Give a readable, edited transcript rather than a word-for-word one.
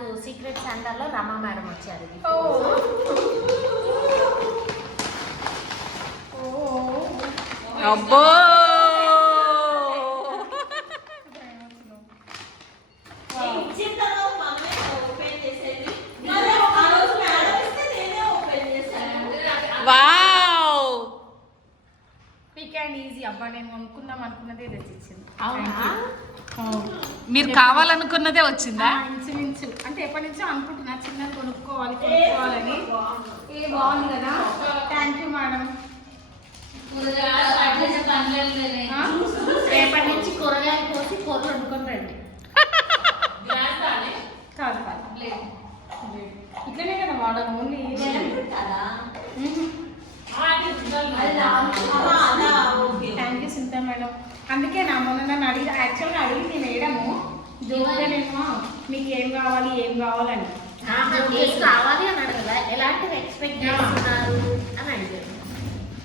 నాకు సీక్రెట్ శాంటాలో రమా మేడం వచ్చారు. అబ్బో ఈజీ అబ్బా, నేను కొనుక్కుందాం అనుకున్నదే తెచ్చిచ్చింది. మీరు కావాలనుకున్నదే వచ్చిందా? ఇంచుమించు అంటే ఎప్పటి నుంచో అనుకుంటున్నా చిన్నది కొనుక్కోవాలని. బాగుంది కదా, థ్యాంక్ యూ మేడం. రేపటి నుంచి కూరగాయలు కోసి కూర వండుకొని రండి. కాదు ఇట్లనే కదా వాడాలి, ఓన్లీ థ్యాంక్ యూ సింతా మేడం. అందుకే నా మొన్న నన్ను యాక్చువల్గా అడిగి నేను వేయడము జోగానేమో మీకు ఏం కావాలని కావాలి అని అడగదా, ఎలాంటివి ఎక్స్పెక్ట్ చేయాలి.